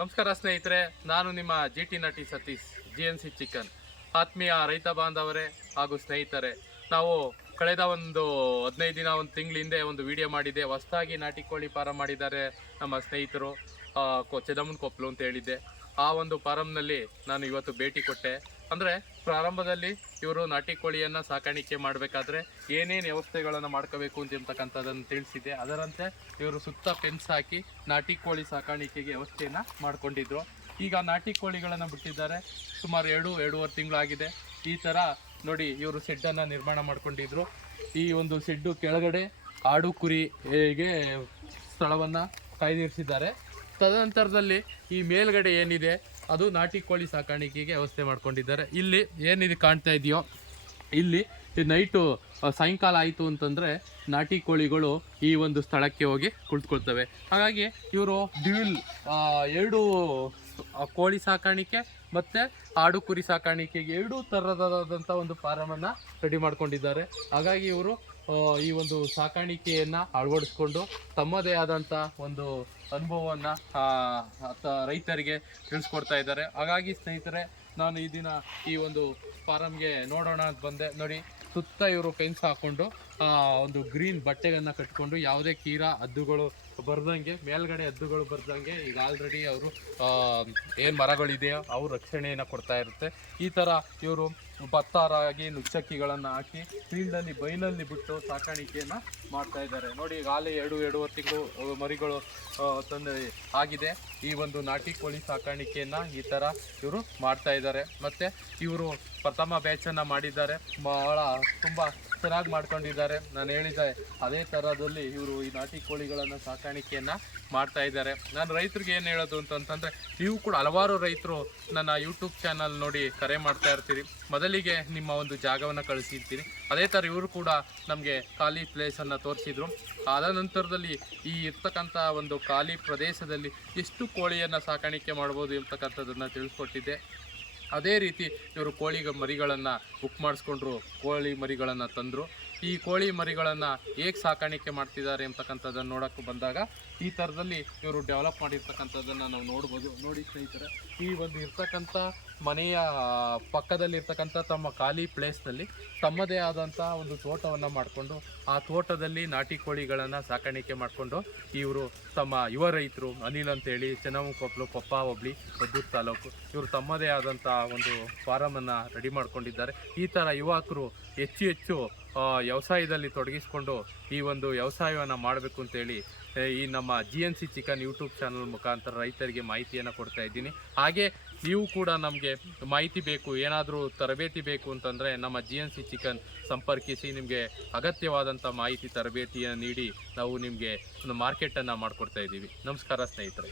ನಮಸ್ಕಾರ ಸ್ನೇಹಿತರೆ, ನಾನು ನಿಮ್ಮ GT ನಟಿ ಸತೀಶ್, GNC ಚಿಕನ್. ಆತ್ಮೀಯ ರೈತ ಬಾಂಧವರೇ ಹಾಗೂ ಸ್ನೇಹಿತರೆ, ನಾವು ಕಳೆದ ಒಂದು 15 ದಿನ, ಒಂದು ತಿಂಗಳ ಹಿಂದೆ ಒಂದು ವಿಡಿಯೋ ಮಾಡಿದ್ದೆ. ಹೊಸದಾಗಿ ನಾಟಿ ಕೋಳಿ ಫಾರಂ ಮಾಡಿದ್ದಾರೆ ನಮ್ಮ ಸ್ನೇಹಿತರು, ಚೆದಮ್ಮನ ಕೊಪ್ಪಲು ಅಂತ ಹೇಳಿದ್ದೆ. ಆ ಒಂದು ಫಾರಂನಲ್ಲಿ ನಾನು ಇವತ್ತು ಭೇಟಿ ಕೊಟ್ಟೆ. ಅಂದರೆ ಪ್ರಾರಂಭದಲ್ಲಿ ಇವರು ನಾಟಿ ಕೋಳಿಯನ್ನು ಸಾಕಾಣಿಕೆ ಮಾಡಬೇಕಾದ್ರೆ ಏನೇನು ವ್ಯವಸ್ಥೆಗಳನ್ನು ಮಾಡ್ಕೋಬೇಕು ಅಂತಕ್ಕಂಥದ್ದನ್ನು ತಿಳಿಸಿದ್ದೆ. ಅದರಂತೆ ಇವರು ಸುತ್ತ ಫೆನ್ಸ್ ಹಾಕಿ ನಾಟಿ ಕೋಳಿ ಸಾಕಾಣಿಕೆಗೆ ವ್ಯವಸ್ಥೆಯನ್ನು ಮಾಡಿಕೊಂಡಿದ್ರು. ಈಗ ನಾಟಿ ಕೋಳಿಗಳನ್ನು ಬಿಟ್ಟಿದ್ದಾರೆ. ಸುಮಾರು 2-2.5 ತಿಂಗಳಾಗಿದೆ. ಈ ಥರ ನೋಡಿ, ಇವರು ಶೆಡ್ಡನ್ನು ನಿರ್ಮಾಣ ಮಾಡ್ಕೊಂಡಿದ್ರು. ಈ ಒಂದು ಶೆಡ್ಡು ಕೆಳಗಡೆ ಆಡು ಕುರಿಗೆ ಸ್ಥಳವನ್ನು ಕಾಯ್ದಿರಿಸಿದ್ದಾರೆ. ತದನಂತರದಲ್ಲಿ ಈ ಮೇಲ್ಗಡೆ ಏನಿದೆ ಅದು ನಾಟಿ ಕೋಳಿ ಸಾಕಾಣಿಕೆಗೆ ವ್ಯವಸ್ಥೆ ಮಾಡ್ಕೊಂಡಿದ್ದಾರೆ. ಇಲ್ಲಿ ಏನಿದೆ ಕಾಣ್ತಾ ಇದೆಯೋ, ಇಲ್ಲಿ ನೈಟು ಸಾಯಂಕಾಲ ಆಯಿತು ಅಂತಂದರೆ ನಾಟಿ ಕೋಳಿಗಳು ಈ ಒಂದು ಸ್ಥಳಕ್ಕೆ ಹೋಗಿ ಕುಳಿತುಕೊಳ್ತವೆ. ಹಾಗಾಗಿ ಇವರು ಡ್ಯೂಲ್ 2 ಕೋಳಿ ಸಾಕಾಣಿಕೆ ಮತ್ತು ಆಡು ಕುರಿ ಸಾಕಾಣಿಕೆಗೆ 2 ಥರದಾದಂಥ ಒಂದು ಫಾರಮನ್ನು ರೆಡಿ ಮಾಡ್ಕೊಂಡಿದ್ದಾರೆ. ಹಾಗಾಗಿ ಇವರು ಈ ಒಂದು ಸಾಕಾಣಿಕೆಯನ್ನು ಅಳವಡಿಸ್ಕೊಂಡು ತಮ್ಮದೇ ಆದಂಥ ಒಂದು ಅನುಭವವನ್ನು ರೈತರಿಗೆ ತಿಳಿಸ್ಕೊಡ್ತಾ ಇದ್ದಾರೆ. ಹಾಗಾಗಿ ಸ್ನೇಹಿತರೆ, ನಾನು ಈ ದಿನ ಈ ಒಂದು ಫಾರಮ್ಗೆ ನೋಡೋಣ ಅಂತ ಬಂದೆ. ನೋಡಿ, ಸುತ್ತ ಇವರು ಫೆನ್ಸ್ ಹಾಕ್ಕೊಂಡು ಒಂದು ಗ್ರೀನ್ ಬಟ್ಟೆಯನ್ನು ಕಟ್ಕೊಂಡು ಯಾವುದೇ ಕೀರ ಹದ್ದುಗಳು ಬರ್ದಂಗೆ, ಮೇಲ್ಗಡೆ ಹದ್ದುಗಳು ಬರ್ದಂಗೆ ಈಗ ಆಲ್ರೆಡಿ ಅವರು ಏನು ಮರಗಳಿದೆಯೋ ಅವು ರಕ್ಷಣೆಯನ್ನು ಕೊಡ್ತಾ ಇರುತ್ತೆ. ಈ ಥರ ಇವರು ಭತ್ತ ರಾಗಿ ನುಚ್ಚಕ್ಕಿಗಳನ್ನು ಹಾಕಿ ಫೀಲ್ಡಲ್ಲಿ ಬೈಲಲ್ಲಿ ಬಿಟ್ಟು ಸಾಕಾಣಿಕೆಯನ್ನು ಮಾಡ್ತಾ ಇದ್ದಾರೆ. ನೋಡಿ, ಈಗಾಗಲೇ 2-2.5 ತಿಂಗಳು ಮರಿಗಳು ತಂದು ಆಗಿದೆ. ಈ ಒಂದು ನಾಟಿ ಕೋಳಿ ಸಾಕಾಣಿಕೆಯನ್ನು ಈ ಥರ ಇವರು ಮಾಡ್ತಾ ಇದ್ದಾರೆ. ಮತ್ತು ಇವರು ಪ್ರಥಮ ಬ್ಯಾಚನ್ನು ಮಾಡಿದ್ದಾರೆ. ತುಂಬ ಚೆನ್ನಾಗಿ ಮಾಡ್ಕೊಂಡಿದ್ದಾರೆ. ನಾನು ಹೇಳಿದೆ ಅದೇ ಥರದಲ್ಲಿ ಇವರು ಈ ನಾಟಿ ಕೋಳಿಗಳನ್ನು ಸಾಕಾಣಿಕೆಯನ್ನು ಮಾಡ್ತಾ ಇದ್ದಾರೆ. ನಾನು ರೈತರಿಗೆ ಏನು ಹೇಳೋದು ಅಂತಂತಂದರೆ, ನೀವು ಕೂಡ ಹಲವಾರು ರೈತರು ನನ್ನ ಯೂಟ್ಯೂಬ್ ಚಾನಲ್ ನೋಡಿ ಕರೆ ಮಾಡ್ತಾ ಇರ್ತೀರಿ. ಮೊದಲಿಗೆ ನಿಮ್ಮ ಒಂದು ಜಾಗವನ್ನು ಕಳಿಸಿರ್ತೀರಿ. ಅದೇ ಥರ ಇವರು ಕೂಡ ನಮಗೆ ಖಾಲಿ ಪ್ಲೇಸನ್ನು ತೋರಿಸಿದ್ರು. ಆದ ನಂತರದಲ್ಲಿ ಈ ಇರ್ತಕ್ಕಂಥ ಒಂದು ಖಾಲಿ ಪ್ರದೇಶದಲ್ಲಿ ಎಷ್ಟು ಕೋಳಿಯನ್ನು ಸಾಕಾಣಿಕೆ ಮಾಡ್ಬೋದು ಅಂತಕ್ಕಂಥದ್ದನ್ನು ತಿಳಿಸ್ಕೊಟ್ಟಿದ್ದೆ. ಅದೇ ರೀತಿ ಇವರು ಕೋಳಿ ಮರಿಗಳನ್ನು ಬುಕ್ ಮಾಡಿಸ್ಕೊಂಡ್ರು, ಕೋಳಿ ಮರಿಗಳನ್ನು ತಂದರು. ಈ ಕೋಳಿ ಮರಿಗಳನ್ನು ಹೇಗೆ ಸಾಕಾಣಿಕೆ ಮಾಡ್ತಿದ್ದಾರೆ ಅಂತಕ್ಕಂಥದ್ದನ್ನು ನೋಡೋಕ್ಕೆ ಬಂದಾಗ ಈ ಥರದಲ್ಲಿ ಇವರು ಡೆವಲಪ್ ಮಾಡಿರ್ತಕ್ಕಂಥದ್ದನ್ನು ನಾವು ನೋಡ್ಬೋದು. ನೋಡಿ ಸ್ನೇಹಿತರೆ, ಈ ಒಂದು ಇರ್ತಕ್ಕಂಥ ಮನೆಯ ಪಕ್ಕದಲ್ಲಿರ್ತಕ್ಕಂಥ ತಮ್ಮ ಖಾಲಿ ಪ್ಲೇಸ್ನಲ್ಲಿ ತಮ್ಮದೇ ಆದಂಥ ಒಂದು ತೋಟವನ್ನು ಮಾಡಿಕೊಂಡು ಆ ತೋಟದಲ್ಲಿ ನಾಟಿ ಕೋಳಿಗಳನ್ನು ಸಾಕಾಣಿಕೆ ಮಾಡಿಕೊಂಡು ಇವರು ತಮ್ಮ ಯುವ ರೈತರು, ಅನಿಲ್ ಅಂತೇಳಿ, ಚೆನ್ನಮ್ಮ ಕೊಪ್ಪಲು, ಕೊಪ್ಪ ಹೋಬಳಿ, ಮದ್ದೂರು ತಾಲೂಕು, ಇವರು ತಮ್ಮದೇ ಆದಂಥ ಒಂದು ಫಾರಮನ್ನು ರೆಡಿ ಮಾಡ್ಕೊಂಡಿದ್ದಾರೆ. ಈ ಥರ ಯುವಕರು ಹೆಚ್ಚು ವ್ಯವಸಾಯದಲ್ಲಿ ತೊಡಗಿಸ್ಕೊಂಡು ಈ ಒಂದು ವ್ಯವಸಾಯವನ್ನು ಮಾಡಬೇಕು ಅಂತೇಳಿ ಈ ನಮ್ಮ GNC ಚಿಕನ್ ಯೂಟ್ಯೂಬ್ ಚಾನಲ್ ಮುಖಾಂತರ ರೈತರಿಗೆ ಮಾಹಿತಿಯನ್ನು ಕೊಡ್ತಾ ಇದ್ದೀನಿ. ಹಾಗೆ ನೀವು ಕೂಡ ನಮಗೆ ಮಾಹಿತಿ ಬೇಕು, ಏನಾದರೂ ತರಬೇತಿ ಬೇಕು ಅಂತಂದರೆ ನಮ್ಮ GNC ಚಿಕನ್ ಸಂಪರ್ಕಿಸಿ. ನಿಮಗೆ ಅಗತ್ಯವಾದಂಥ ಮಾಹಿತಿ, ತರಬೇತಿಯನ್ನು ನೀಡಿ ನಾವು ನಿಮಗೆ ಒಂದು ಮಾರ್ಕೆಟನ್ನು ಮಾಡಿಕೊಡ್ತಾ ಇದ್ದೀವಿ. ನಮಸ್ಕಾರ ಸ್ನೇಹಿತರೆ.